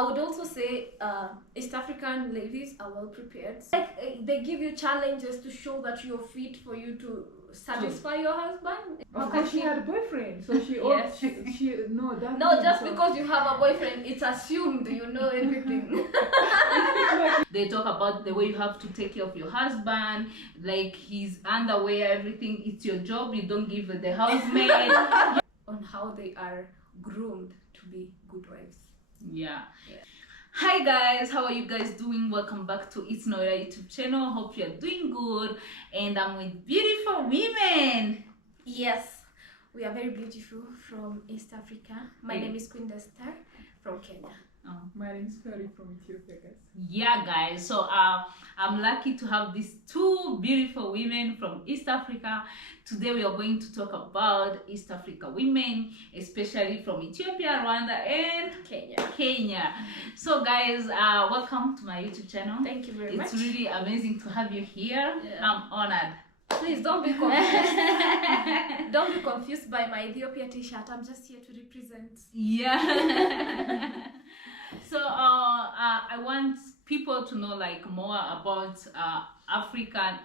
I would also say East African ladies are well prepared. Like they give you challenges to show that you're fit for you to satisfy your husband. Of course, she had a boyfriend, so she Yes. she no that. No, just because you have a boyfriend, it's assumed you know everything. They talk about the way you have to take care of your husband, like his underwear, everything. It's your job. You don't give the housemaid. On how they are groomed to be good wives. Yeah. Hi guys, how are you guys doing? Welcome back to It's Noira YouTube channel. Hope you're doing good, and I'm with beautiful women. Yes, we are very beautiful from East Africa. My name is Queen Dester from Kenya. Oh, my name is Ferry from Ethiopia, guys. Yeah guys, so I'm lucky to have these two beautiful women from East Africa. Today we are going to talk about East Africa women, especially from Ethiopia, Rwanda and Kenya. So guys, welcome to my YouTube channel. Thank you very much. It's really amazing to have you here. I'm honored. Please don't be confused. Don't be confused by my Ethiopia t-shirt. I'm just here to represent. Yeah. So I want people to know like more about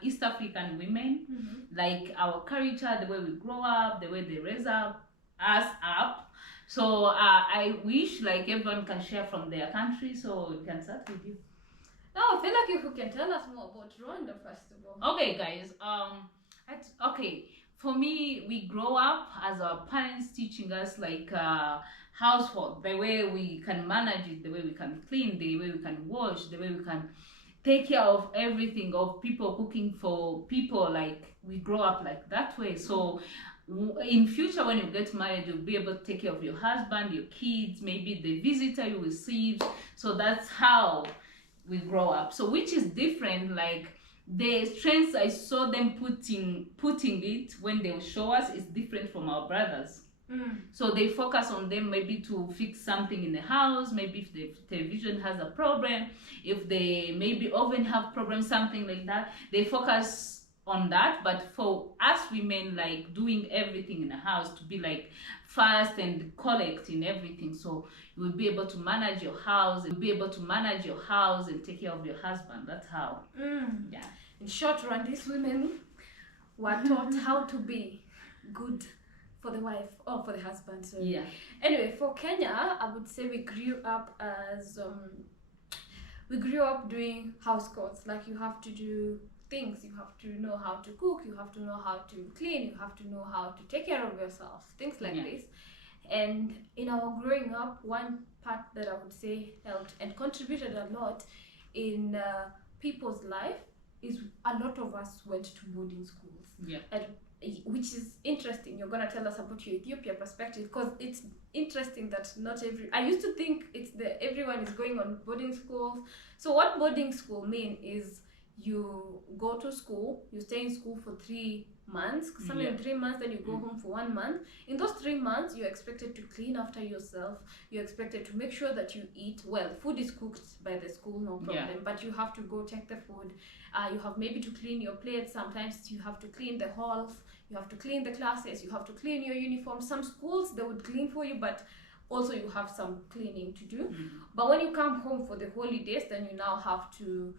East African women, like our culture, the way we grow up, the way they raise us up. So I wish like everyone can share from their country. So we can start with you. No, I feel like you can tell us more about Rwanda first of all. Okay, guys. Okay. For me, we grow up as our parents teaching us like household, the way we can manage it, the way we can clean, the way we can wash, the way we can take care of everything, of people, cooking for people. Like we grow up like that way. So in future, when you get married, you'll be able to take care of your husband, your kids, maybe the visitor you receive. So that's how we grow up. So which is different, like the strengths I saw them putting it when they show us is different from our brothers. So they focus on them maybe to fix something in the house, maybe if the television has a problem, if they maybe oven have problems, something like that, they focus on that. But for us women, like doing everything in the house, to be like fast and collecting everything, so you will be able to manage your house, and take care of your husband. That's how. Yeah. In short, Rwandese women were taught how to be good for the wife or for the husband. So yeah. Anyway, for Kenya, I would say we grew up doing house chores. Like you have to do things, you have to know how to cook, you have to know how to clean, you have to know how to take care of yourself, things like this. And in our growing up, one part that I would say helped and contributed a lot in people's life is a lot of us went to boarding schools. Yeah. Which is interesting. You're gonna tell us about your Ethiopia perspective, because it's interesting that I used to think everyone is going on boarding schools. So what boarding school mean is you go to school, you stay in school for 3 months, in 3 months, then you go home for 1 month. In those 3 months, you're expected to clean after yourself, you're expected to make sure that you eat well. Food is cooked by the school, no problem, but you have to go check the food. You have maybe to clean your plates, sometimes you have to clean the halls, you have to clean the classes, you have to clean your uniform. Some schools, they would clean for you, but also you have some cleaning to do. But when you come home for the holidays, then you now have to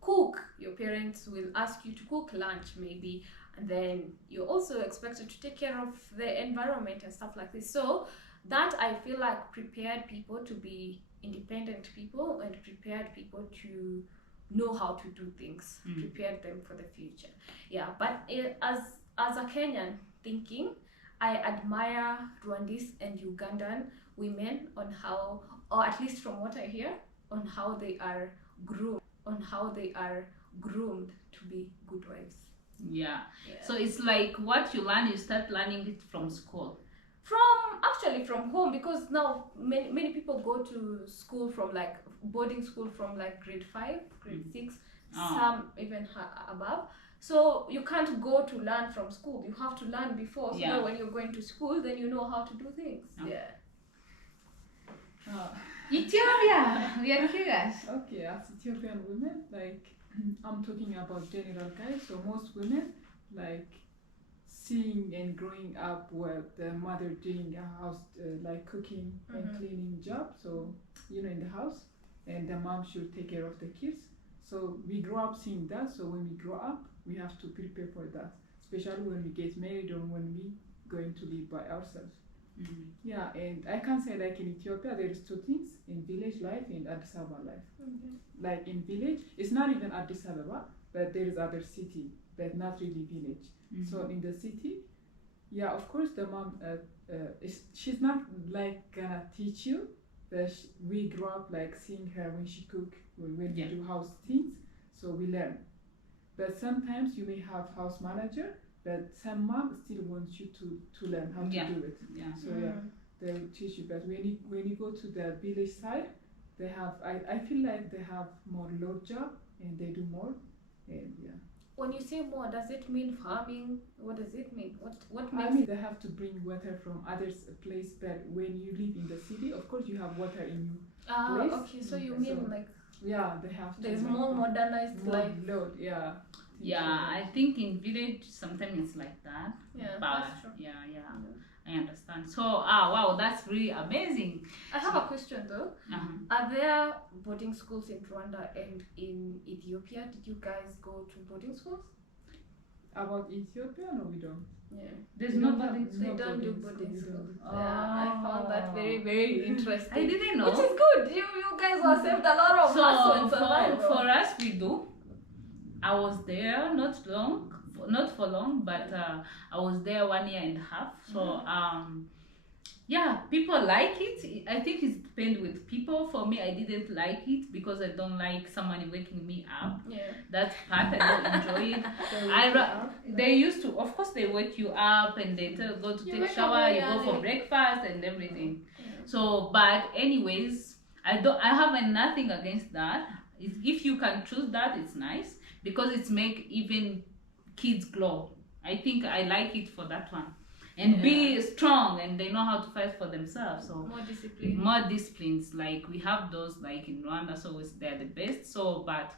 cook. Your parents will ask you to cook lunch maybe, and then you're also expected to take care of the environment and stuff like this. So that, I feel like, prepared people to be independent people and prepared people to know how to do things, prepared them for the future. Yeah, but as a Kenyan thinking, I admire Rwandese and Ugandan women on how, or at least from what I hear, on how they are groomed to be good wives. Yeah. So it's like what you learn, you start learning it from school. From home, because now many people go to school from like boarding school from like grade 5, grade 6, some even above. So you can't go to learn from school. You have to learn before. So that when you're going to school, then you know how to do things. Ethiopia, we are curious. Okay, as Ethiopian women, like I'm talking about general guys. So most women like seeing and growing up with the mother doing a house like cooking and Mhm. cleaning job, so in the house, and the mom should take care of the kids. So we grow up seeing that. So when we grow up, we have to prepare for that, especially when we get married or when we going to live by ourselves. Mm. Yeah, and I can say like in Ethiopia there is two things in village life and Addis Ababa life. Mhm. Like in village, it's not even Addis Ababa, but there is other city, but not really village. Mhm. So in the city, yeah, of course the mom she's not like gonna teach you, but we grew up like seeing her when she cook, when Yeah. we do house things, so we learn. But sometimes you may have house manager, but some mom still wants you to learn how Yeah. to do it. Yeah. So yeah, they will teach you. But when you go to the village side, they have I feel like they have more load job and they do more, and yeah. When you say more, does it mean farming? What does it mean? What I makes mean, they have to bring water from other place, but when you live in the city, of course you have water in you. place? okay, so you Okay, mean so like Yeah, they have to. there's like, more modernized more life? load. Yeah. things Yeah, like I that. think in village sometimes it's like that. Yeah, But that's true. yeah, Yeah. I understand. So wow, that's really amazing. I have a question though. Uh-huh. Are there boarding schools in Rwanda and in Ethiopia? Did you guys go to boarding schools? About Ethiopia, no, we don't. Yeah. There's We don't nobody. have- They no don't do boarding boarding school, we schools. don't do- Yeah, I found that very, Oh. very interesting. I didn't know. Which is good. You guys have saved a lot of So hassle and for survival. us, we do. I was there not for long, but I was there 1 year and a half. So yeah, people like it. I think it depends with people. For me, I didn't like it because I don't like someone waking me up. Yeah. That part I don't enjoy it. So I we ra- have, They used to, of course, they wake you up and they go to You take wake up shower, very you go for early. breakfast and everything. Yeah. So, but anyways, I have nothing against that. If you can choose that, it's nice because it's make even kids glow. I think I like it for that one. And be strong and they know how to fight for themselves. So More discipline. more disciplines, like we have those like in Rwanda, so they're the best. So but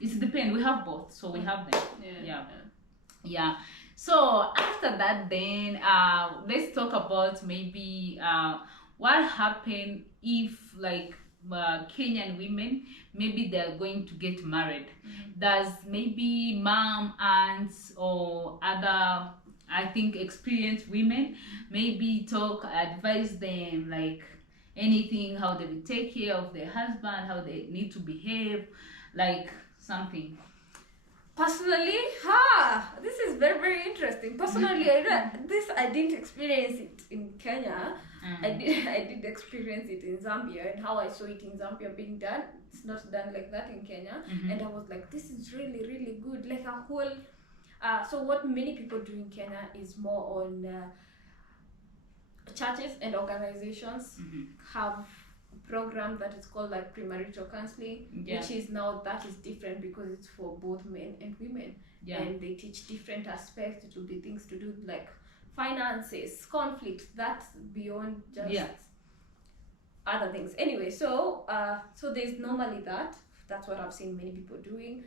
it's depend. We have both, so we have them. Yeah. Yeah. So after that, then let's talk about maybe what happened if like Kenyan women maybe they're going to get married. Does maybe mom, aunts, or other I think experienced women maybe advise them like anything, how they will take care of their husband, how they need to behave, like something. Personally, this is very, very interesting. Personally, I didn't experience it in Kenya. I did experience it in Zambia and how I saw it in Zambia being done. It's not done like that in Kenya. And I was like, this is really, really good. Like a whole. So what many people do in Kenya is more on churches and organizations have a program that is called like premarital counseling, which is now that is different because it's for both men and women. Yeah. And they teach different aspects. It will be things to do like finances, conflict, that's beyond just other things. Anyway, so there's normally that's what I've seen many people doing.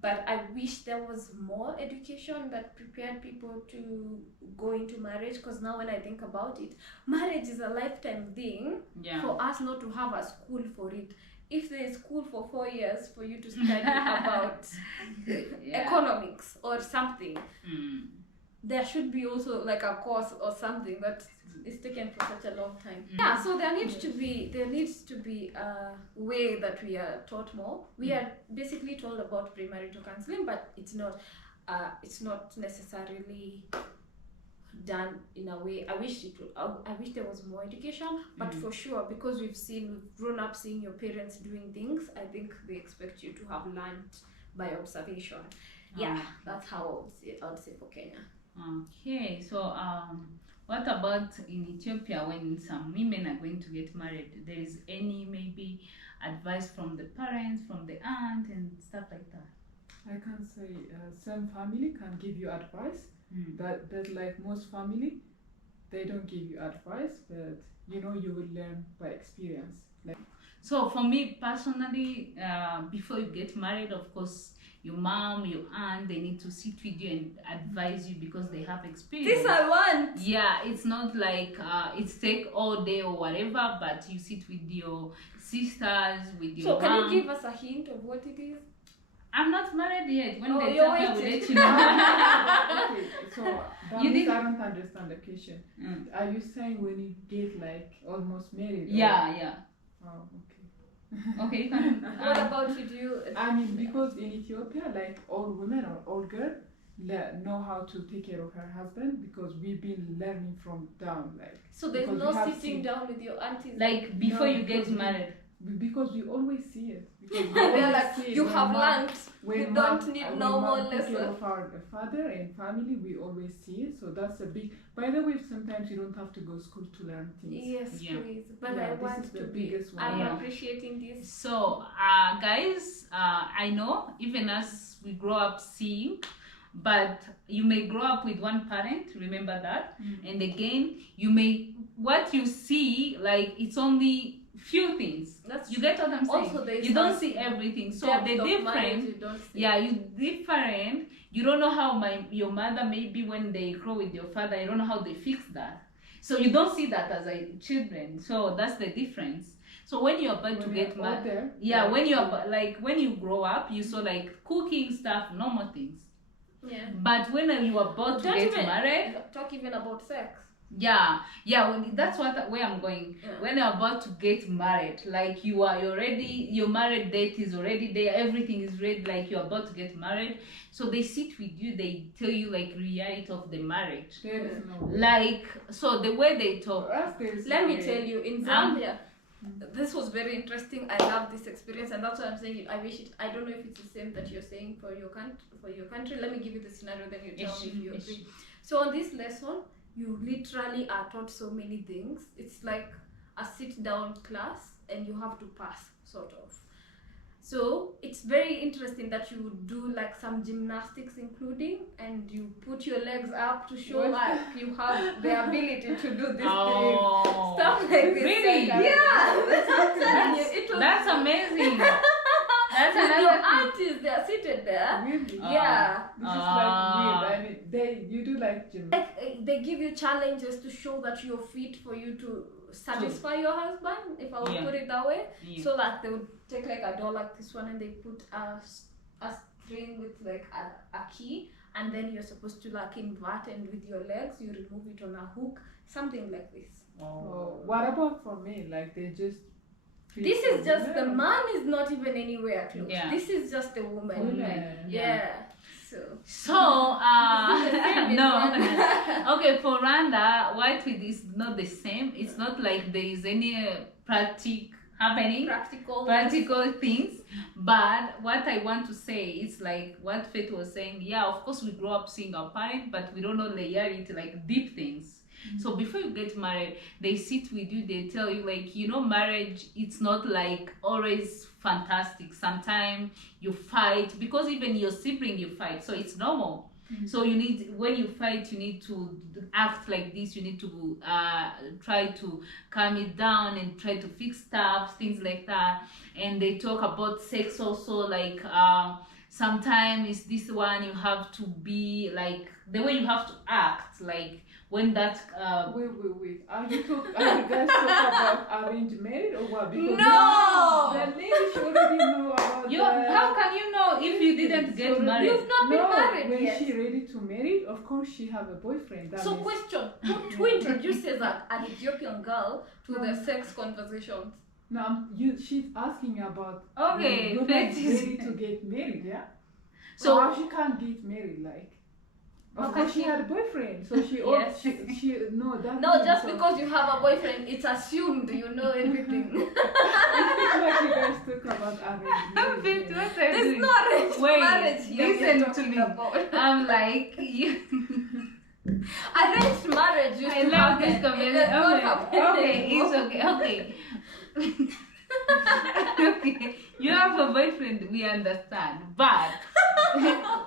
But I wish there was more education that prepared people to go into marriage, because now when I think about it, marriage is a lifetime thing. For us not to have a school for it. If there is school for 4 years for you to study about economics or something, there should be also like a course or something that is taken for such a long time. Yeah, so there needs to be a way that we are taught more. We are basically told about premarital counseling, but it's not necessarily done in a way. I wish there was more education, but for sure, because we've grown up seeing your parents doing things, I think they expect you to have learned by observation. Yeah, that's how I would say for Kenya. Okay, so what about in Ethiopia when some women are going to get married? There is any maybe advice from the parents, from the aunt and stuff like that? I can say some family can give you advice, but like most family, they don't give you advice, but you will learn by experience. So for me personally, before you get married, of course, your mom, your aunt, they need to sit with you and advise you because they have experience. This I want. Yeah, it's not like it's take all day or whatever, but you sit with your sisters, with your So can mom. you give us a hint of what it is? I'm not married yet. When Oh, they you're tell me, I will waiting. let you know. Okay, so that You means did- I don't understand the question. Mm. Are you saying when you get like almost married? or- Yeah. Oh, okay. Okay, you can. What about with you? I mean, because in Ethiopia, like all women or all girls know how to take care of her husband because we've been learning from down, like So there's because no we have sitting seen- down with your aunties. Like before No, you get because we- married. because we always see it. Because we They're always like, see it you when have mom- learned. when You mom- don't need when no more mom take care lessons. of our father and family, we always see it. So that's a big. By the way, sometimes you don't have to go to school to learn things. Yes, Yeah. please. But Yeah, I this want is the to be. biggest one. I'm Yeah. appreciating this. So, guys, I know even as we grow up seeing, but you may grow up with one parent, remember that. And again, you may, what you see, like it's only few things. That's You get what I'm saying? Also, there is You don't a see everything. So depth the of marriage difference, you don't see. yeah, you different. You don't know how your mother, maybe when they grow with your father, you don't know how they fix that. So you don't see that as a children. So that's the difference. So when you're about to When get you're married, older, yeah, when you're so- like when you grow up, you saw like cooking stuff, normal things. Yeah. But when you are about to Don't get even married, talk even about sex. yeah, that's where I'm going. Yeah. When you're about to get married, like you're already, your married date is already there, everything is ready, like you're about to get married. So they sit with you, they tell you like reality of the marriage. There is no. Like, so the way they talk, For us, there's Let me a- tell you, in Zambia, this was very interesting. I love this experience, and that's why I'm saying it. I wish it. I don't know if it's the same that you're saying for your country. Let me give you the scenario, then you tell me if you Ish. agree. So on this lesson, you literally are taught so many things. It's like a sit-down class, and you have to pass, sort of. So it's very interesting that you would do like some gymnastics, including, and you put your legs up to show What? like you have the ability to do this oh, stuff like this. really? Yeah, that's what I'm telling you. It was That's amazing. That's with another your thing. aunties, they're seated there. Really? Yeah. This is like weird. I mean, you do like gym. Like they give you challenges to show that you're fit for you to satisfy your husband, if I would Yeah. put it that way. Yeah. So like they would take like a doll like this one and they put a string with like a key, and then you're supposed to like invert, and with your legs you remove it on a hook, something like this. Oh, what about for me? Like they just. This treat is just the women? man is not even anywhere close. Yeah. This is just the woman. Women. Yeah. So So, Same no. with Okay, for Rwanda, what with is not the same. It's not like there is any happening, practical things. But what I want to say is like what Faith was saying. Yeah, of course we grow up seeing our parents, but we don't know reality, like deep things. So before you get married, they sit with you, they tell you like, you know, marriage, it's not like always fantastic. Sometimes you fight, because even your sibling you fight, so it's normal. So you need, when you fight, you need to act like this, you need to try to calm it down and try to fix stuff, things like that. And they talk about sex also, like sometimes it's this one, you have to be like, the way you have to act, like when that Wait. Are you guys talking about arranged marriage or what? Because No! the lady should already know about you, that. how can you know if you didn't get So married? You've not been No, married when yet. she ready to marry, of course she have a boyfriend. That So means- question, who introduces an Ethiopian girl to the sex conversations? No, she's asking about Okay, when Faith women is- ready to get married, yeah? So- So how she can't get married, like? How Of can course she she- had a boyfriend, so she Yes. she no that No, means just so- because you have a boyfriend, it's assumed you know everything. It's like you guys talk about arranged Faith, marriage. what are you There's doing? no arranged Wait, marriage here listen we're to talking me. about. I'm like, you. Arranged marriage used I to love happen. this It conversation. does not Okay, happen okay, anymore. it's okay. Okay. Okay, you have a boyfriend, we understand, but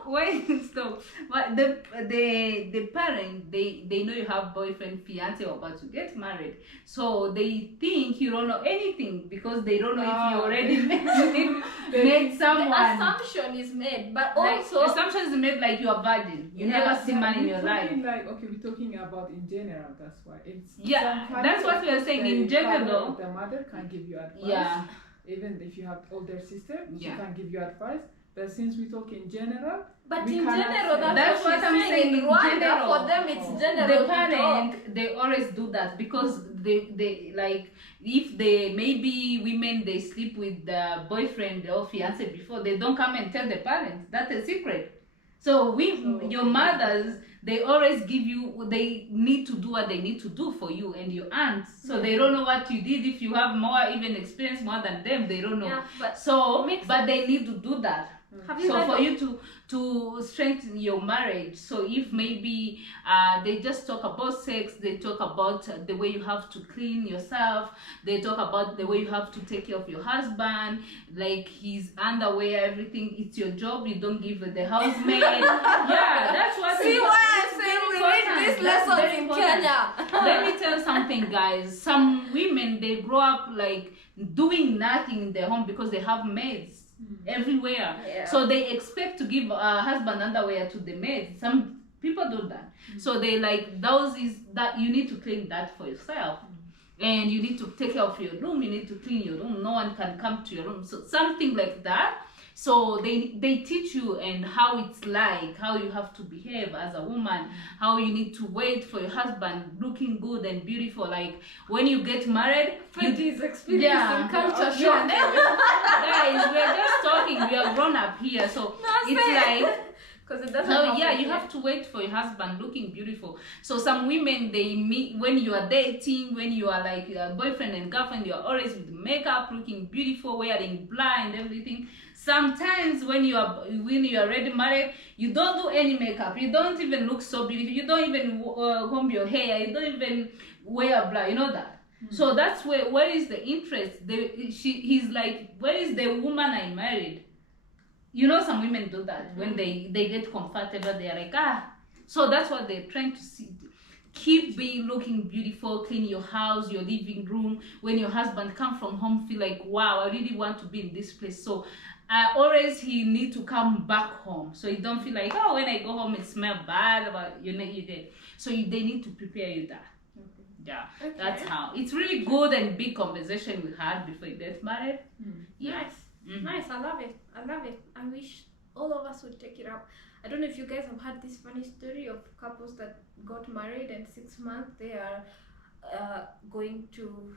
Wait, stop. But the parent, they know you have boyfriend, fiance, or about to get married, so they think you don't know anything because they don't know if you already met someone. The assumption is made, but Like, also assumption is made like you are virgin. You Yeah, never see man in your life. Like, okay, we're talking about in general. That's why it's Yeah, some that's what families, we are saying. the In father general, or the mother can give you advice. yeah, Even if you have older sister, she Yeah. can give you advice. But since we talk in general, but we in cannot general, say- That's what she's I'm saying, In in Rwanda, general. for them, it's Oh. general. the to talk. parent, they always do that because they like, if they, maybe women, they sleep with the boyfriend or fiance before, they don't come and tell the parents. That's a secret. So your mothers, they always give you, they need to do what they need to do for you and your aunts. So they don't know what you did. If you have more even experience more than them, they don't know. Yeah, but So Makes but they need to do that. have you So heard for of- you to strengthen your marriage, so if maybe they just talk about sex, they talk about the way you have to clean yourself, they talk about the way you have to take care of your husband, like his underwear, everything. It's your job, you don't give the housemaid. Yeah, that's what. See why I say very we important. need these That's lessons very in important. Kenya. Let me tell something, guys. Some women, they grow up like doing nothing in their home because they have maids everywhere. Yeah. So they expect to give husband underwear to the maids. Some people do that. So they like, those is that you need to clean that for yourself. And you need to take care of your room. You need to clean your room. No one can come to your room. So something like that. So they teach you and how it's like, how you have to behave as a woman, how you need to wait for your husband looking good and beautiful. Like when you get married, you Freddy's experience Yeah. and culture yeah, shock. guys, we're just talking. We are grown up here, so it's like. Because it doesn't So happen yeah, you here. have to wait for your husband looking beautiful. So some women, they meet when you are dating, when you are like boyfriend and girlfriend, you are always with makeup, looking beautiful, wearing bra and everything. Sometimes when you are already married, you don't do any makeup. You don't even look so beautiful. You don't even comb your hair. You don't even wear bra. You know that. So that's where is the interest? He's like, where is the woman I married? You know, some women do that when they get comfortable. They are like, so that's what they're trying to see. Keep looking beautiful, clean your house, your living room. When your husband come from home, feel like, wow, I really want to be in this place. So always he need to come back home, so you don't feel like, oh, when I go home it smell bad, but you did. So they need to prepare you that. Yeah, Okay. that's how. It's really good and big conversation we had before you get married. Yeah. Nice. Mhm. Nice. I love it. I love it. I wish all of us would take it up. I don't know if you guys have heard this funny story of couples that got married and 6 months they are going to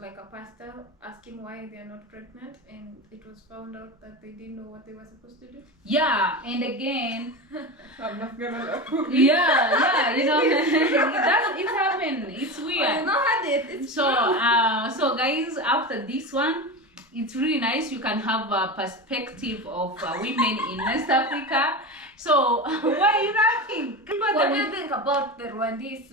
like a pastor asking why they are not pregnant, and it was found out that they didn't know what they were supposed to do. Yeah, and again, I'm not gonna yeah, you know, it happened. It's Oh, weird. you know had it. It's So, true. so guys, after this one, it's really nice. You can have a perspective of women in West Africa. So, why are you laughing? What do you think about the Rwandese,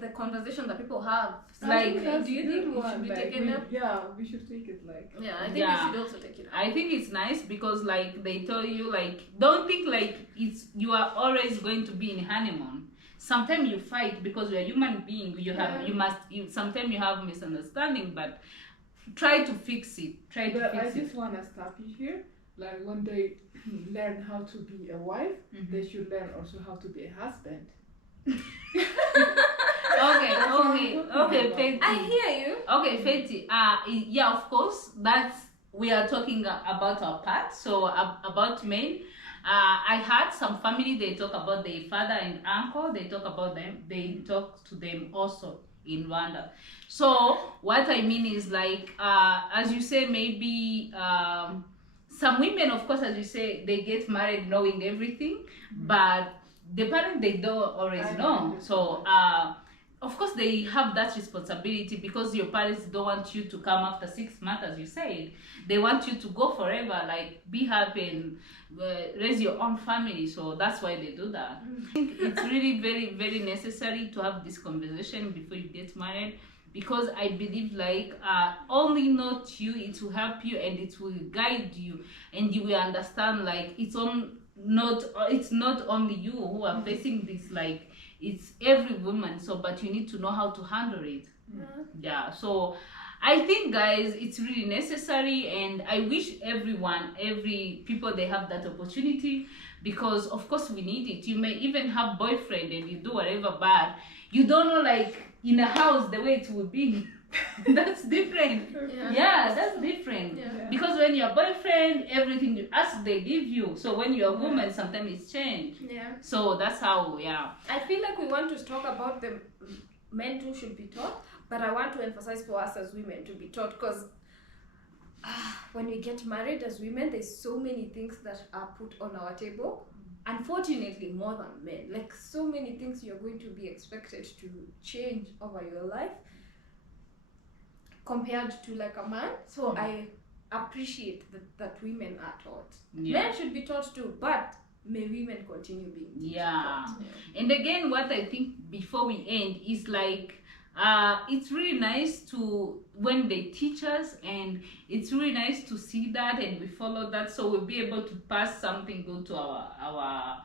the conversation that people have? Like, do you think it should be taken up? Yeah, we should take it like. Yeah, I think Yeah. we should also take it up. I think it's nice because like they tell you, like, don't think like you are always going to be in honeymoon. Sometimes you fight because you're a human being. Sometimes you have misunderstanding, but try to fix it. But I just wanna stop you here. Like when they learn how to be a wife, they should learn also how to be a husband. Okay, Fetty. I hear you. Okay, Fetty. Yeah, of course. We are talking about our part. So about men. I had some family. They talk about their father and uncle. They talk about them. They talk to them also in Rwanda. So what I mean is like, as you say, maybe some women, of course, as you say, they get married knowing everything, but the parents, they don't always know. So of course they have that responsibility because your parents don't want you to come after 6 months, as you said. They want you to go forever, like be happy and raise your own family. So that's why they do that. I think it's really very, very necessary to have this conversation before you get married, because I believe like only not you, it will help you and it will guide you, and you will understand like it's on it's not only you who are facing this, like it's every woman. So but you need to know how to handle it. Yeah, so I think guys it's really necessary, and I wish every people they have that opportunity, because of course we need it. You may even have boyfriend and you do whatever bad, you don't know like in a house the way it would be. That's different. Yeah, that's different. Yeah. Because when you're boyfriend, everything you ask they give you. So when you're a woman, sometimes it's changed. Yeah. So that's how, yeah. I feel like we want to talk about the men too should be taught, but I want to emphasize for us as women to be taught, because when we get married as women, there's so many things that are put on our table. Unfortunately, more than men. Like so many things you're going to be expected to change over your life compared to like a man. So I appreciate that women are taught. Yeah. Men should be taught too, but may women continue being Yeah. taught. And again, what I think before we end is like, it's really nice to when they teach us, and it's really nice to see that and we follow that, so we'll be able to pass something good to our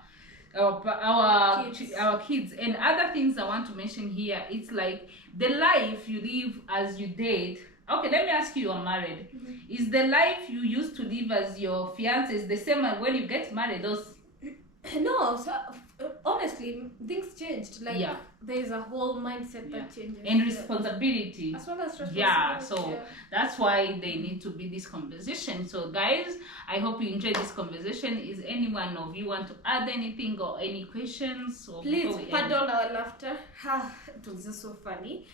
kids. And other things I want to mention here, it's like the life you live as you date. Okay, let me ask you, you're married. Is the life you used to live as your fiance is the same as when you get married? Those No, so honestly, things changed. Like Yeah. there's a whole mindset that changes. and responsibility. As well as responsibility. Yeah, so that's why they need to be this conversation. So guys, I hope you enjoyed this conversation. Is anyone of you want to add anything or any questions? Or Please before we end? pardon our laughter. It was just so funny.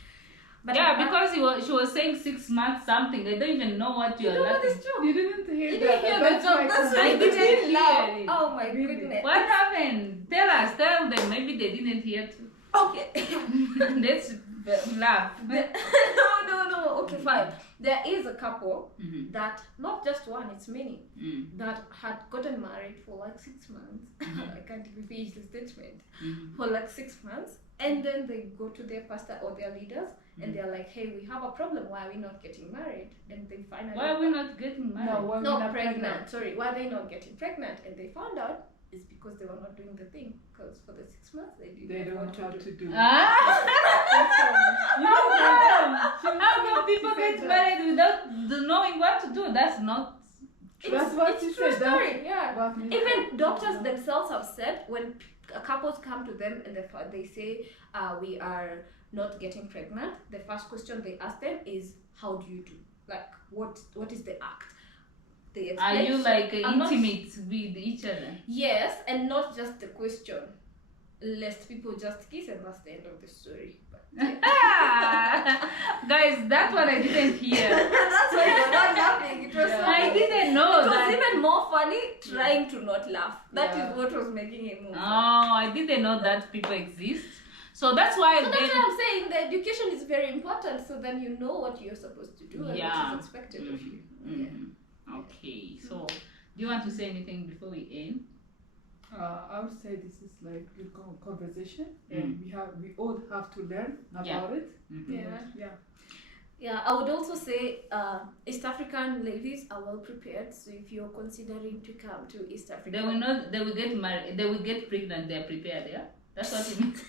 But Yeah, because she was saying 6 months something. They don't even know what you you're know what laughing. is true. You didn't hear You that. didn't hear the That's joke. my That's concern. why I I didn't didn't hear laugh. it. Oh my Really? goodness. What happened? Tell them. Maybe they didn't hear too. Okay. Let's laugh. No. Okay, fine. There is a couple Mhm. that, not just one, it's many, Mm. that had gotten married for like 6 months. I can't even finish the statement. Mhm. For like 6 months, and then they go to their pastor or their leaders, and they're like, "Hey, we have a problem. Why are we not getting married?" And they finally Why are we not getting married? No, we're not not pregnant. Sorry, why are they not getting pregnant? And they found out it's because they were not doing the thing. Because for the 6 months they didn't They know don't what know how to do. to do. How come people get married without knowing what to do? That's not. That's what it's she true said. story. Yeah. What me- Even doctors themselves have said when couples come to them and they say we are not getting pregnant, the first question they ask them is, "How do you do? Like what is the act?" They Are explain. you like I'm not- intimate with each other? Yes, and not just the question, lest people just kiss and that's the end of the story. But Guys, that one I didn't hear. that's why you're not laughing. It was so I didn't know It was that. even more funny trying to not laugh. That Yeah. is what was making it more. Oh, I didn't know that people exist. So that's why So that's then. what I'm saying. The education is very important. So then you know what you're supposed to do and Yeah. what is expected of you. Yeah. Mhm. Okay, so do you want to say anything before we end? I would say this is like good conversation, and we all have to learn about it. Mhm. Yeah. Yeah. Yeah, I would also say East African ladies are well prepared. So if you're considering to come to East Africa, They will not. They will get married. They will get pregnant. They are prepared. Yeah, that's what it means.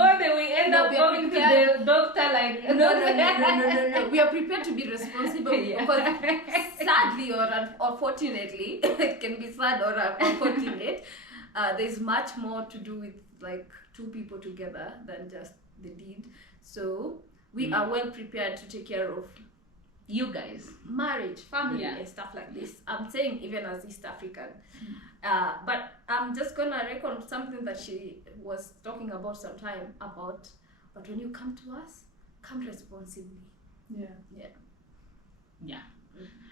Or they will end No, up we are going prepared. to the doctor like. No. We are prepared to be responsible Yeah. because sadly or unfortunately, it can be sad or unfortunate. There's much more to do with like two people together than just the deed. So we are well prepared to take care of You guys. marriage, family, Yeah. and stuff like this. I'm saying even as East African. But I'm just gonna reckon something that she was talking about some time about. But when you come to us, come responsibly. Yeah. Yeah.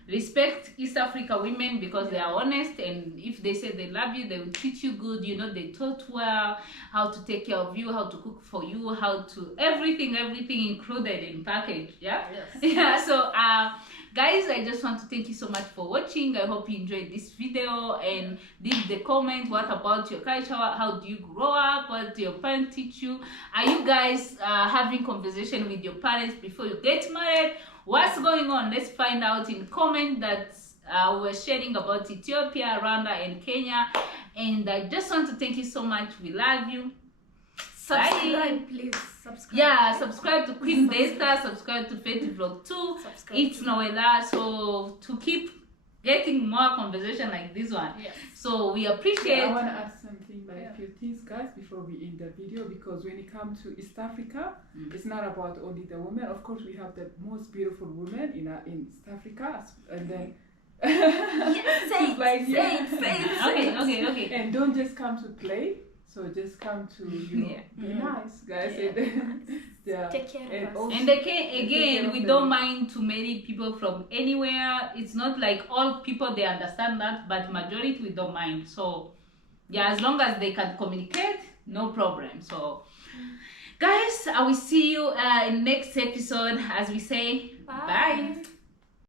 Respect East Africa women because they are honest, and if they say they love you, they will treat you good. You know, they taught well how to take care of you, how to cook for you, how to everything included in package. Yeah. Yes. Yeah. So guys, I just want to thank you so much for watching. I hope you enjoyed this video, and leave the comment. What about your culture? How do you grow up? What do your parents teach you? Are you guys having conversation with your parents before you get married? What's going on? Let's find out in comment that We're sharing about Ethiopia, Rwanda, and Kenya. And I just want to thank you so much. We love you. Subscribe, please. Subscribe. Yeah, subscribe to Queen Desta, subscribe to Fetty Vlog 2. Subscribe It's to- Noella. So to keep getting more conversation like this one. Yes. So we Yeah, appreciate. I want to add something, like Yeah. few things, guys, before we end the video, because when it comes to East Africa, Mm. it's not about only the women. Of course, we have the most beautiful women in East Africa, and then Say it, like, say yeah. it, say it, say it. Okay. and don't just come to play. So just come to Yeah. be Mhm. nice, guys. Yeah. And, yeah. Take care And of us. also- And take again, care we of don't them. mind to marry people from anywhere. It's not like all people they understand that, but majority we don't mind. So yeah, as long as they can communicate, no problem. So guys, I will see you in next episode. As we say, bye.